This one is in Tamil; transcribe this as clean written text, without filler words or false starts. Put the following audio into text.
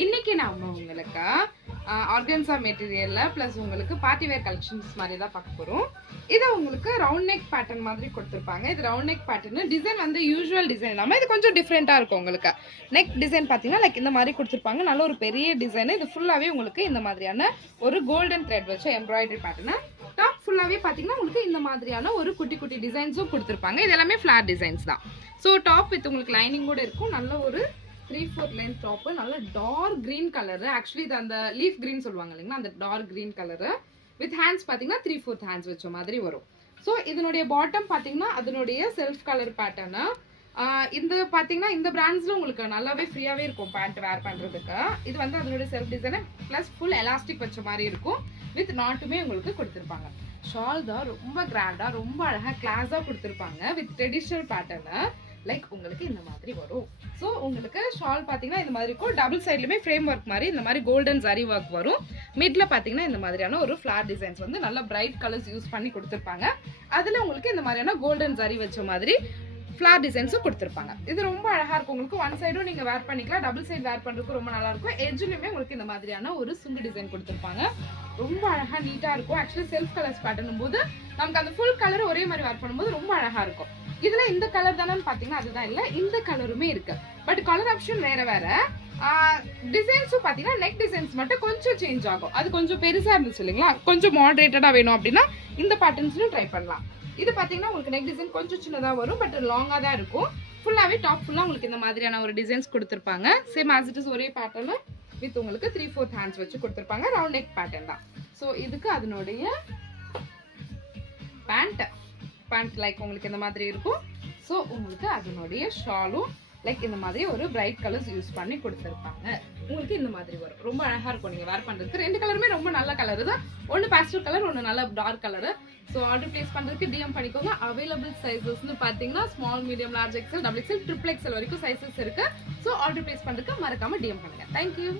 இன்னைக்கு நாம உங்களுக்கு ஆர்கன்சா மெட்டீரியல்ல பிளஸ் உங்களுக்கு பார்ட்டி வேர் கலெக்ஷன்ஸ் மாதிரி தான் பார்க்க போறோம். இது உங்களுக்கு ரவுண்ட் நெக் பேட்டர்ன் மாதிரி கொடுத்துருப்பாங்க. இது ரவுண்ட் நெக் பேட்டர்ன் டிசைன் வந்து யூஸ்வல் டிசைன் இல்லாமல் இது கொஞ்சம் டிஃப்ரெண்ட்டாக இருக்கும். உங்களுக்கு நெக் டிசைன் பார்த்தீங்கன்னா லைக் இந்த மாதிரி கொடுத்துருப்பாங்க. நல்ல ஒரு பெரிய டிசைன். இது ஃபுல்லாகவே உங்களுக்கு இந்த மாதிரியான ஒரு கோல்டன் த்ரெட் வச்ச எம்ப்ராய்டரி பேட்டர்னு. டாப் ஃபுல்லாகவே பார்த்தீங்கன்னா உங்களுக்கு இந்த மாதிரியான ஒரு குட்டி குட்டி டிசைன்ஸும் கொடுத்துருப்பாங்க. இது எல்லாமே ஃப்ளாட் டிசைன்ஸ் தான். ஸோ டாப் வித் உங்களுக்கு லைனிங் கூட இருக்கும். நல்ல ஒரு 3/4 லென்த் டாப், நல்ல டார்க் கிரீன் கலர். ஆக்சுவலி இது அந்த லீஃப் கிரீன் சொல்லுவாங்க இல்லைங்களா, அந்த dark green colour with hands பார்த்தீங்கன்னா 3/4 ஹேண்ட்ஸ் வச்ச மாதிரி வரும். ஸோ இதனுடைய பாட்டம் பார்த்தீங்கன்னா அதனுடைய செல்ஃப் கலர் பேட்டர்னு. இந்த பார்த்தீங்கன்னா இந்த பிராண்ட்ஸில் உங்களுக்கு நல்லாவே ஃப்ரீயாகவே இருக்கும் பேண்ட் வேர் பண்ணுறதுக்கு. இது வந்து அதனுடைய self design plus full elastic வச்ச மாதிரி இருக்கும். வித் நாட்டுமே உங்களுக்கு கொடுத்துருப்பாங்க. ஷால் தான் ரொம்ப கிராண்டாக ரொம்ப அழகாக கிளாஸாக கொடுத்துருப்பாங்க. வித் ட்ரெடிஷ்னல் பேட்டர்னு லைக் உங்களுக்கு இந்த மாதிரி வரும். ஸோ உங்களுக்கு ஷால் பார்த்தீங்கன்னா இந்த மாதிரி இருக்கும். டபுள் சைட்லையுமே ஃப்ரேம் ஒர்க் மாதிரி இந்த மாதிரி கோல்டன் ஜரி ஒர்க் வரும். மிட்ல பார்த்தீங்கன்னா இந்த மாதிரியான ஒரு ஃப்ளார் டிசைன்ஸ் வந்து நல்ல பிரைட் கலர்ஸ் யூஸ் பண்ணி கொடுத்துருப்பாங்க. அதில் உங்களுக்கு இந்த மாதிரியான கோல்டன் ஜரி வச்ச மாதிரி ஃப்ளார் டிசைன்ஸும் கொடுத்துருப்பாங்க. இது ரொம்ப அழகாக இருக்கும். உங்களுக்கு ஒன் சைடும் நீங்கள் வேர் பண்ணிக்கலாம், டபுள் சைடு வேர் பண்ணுறதுக்கு ரொம்ப நல்லா இருக்கும். எட்ஜ்லையுமே உங்களுக்கு இந்த மாதிரியான ஒரு சுங்கு டிசைன் கொடுத்துருப்பாங்க. ரொம்ப அழகாக நீட்டாக இருக்கும். ஆக்சுவலி செல்ஃப் கலர்ஸ் பேட்டர்னும் போது நமக்கு அந்த ஃபுல் கலர் ஒரே மாதிரி வேர் பண்ணும்போது ரொம்ப அழகாக இருக்கும். இதுல இந்த கலர் தானே பாத்தீங்கன்னா அதுதான் இல்ல, இந்த கலருமே இருக்கு. பட் கலர் ஆப்ஷன் வேற வேற. டிசைன்ஸும் பாத்தீங்கன்னா நெக் டிசைன்ஸ் மட்டும் கொஞ்சம் சேஞ்ச் ஆகும். அது கொஞ்சம் பெருசா இருந்துச்சு இல்லைங்களா, கொஞ்சம் மாடரேட்டடா வேணும் அப்படின்னா இந்த பேட்டர்ன்ஸ்லயும் ட்ரை பண்ணலாம். இது பாத்தீங்கன்னா உங்களுக்கு நெக் டிசைன் கொஞ்சம் சின்னதா வரும், பட் லாங்கா தான் இருக்கும். ஃபுல்லாவே டாப் ஃபுல்லா உங்களுக்கு இந்த மாதிரியான ஒரு டிசைன்ஸ் கொடுத்துருப்பாங்க. சேம் ஆஸ் இட் இஸ் ஒரே பேட்டர்ன் வித் உங்களுக்கு 3/4 ஹேண்ட்ஸ் வச்சு கொடுத்துருப்பாங்க. ரவுண்ட் நெக் பேட்டர்ன் தான். ஸோ இதுக்கு அதனுடைய பேண்ட் லைக் உங்களுக்கு இந்த மாதிரி இருக்கும். ஸோ உங்களுக்கு அதனுடைய ஷாலும் லைக் இந்த மாதிரி ஒரு பிரைட் கலர்ஸ் யூஸ் பண்ணி கொடுத்துருப்பாங்க. உங்களுக்கு இந்த மாதிரி வரும். ரொம்ப அழகா இருக்கும் நீங்க வேர் பண்றதுக்கு. ரெண்டு கலருமே ரொம்ப நல்ல கலர் தான். ஒன்று பேஸ்டல் கலர், ஒன்று நல்ல dark colour. So order place பண்றதுக்கு டிஎம் பண்ணிக்கோங்க. அவைலபிள் சைஸஸ்ன்னு பார்த்தீங்கன்னா small, medium, large XL, double XL, triple XL வரைக்கும் சைஸஸ் இருக்கு. ஸோ ஆர்டர் பிளேஸ் பண்றதுக்கு மறக்காம டிஎம் பண்ணுங்க. தேங்க்யூ.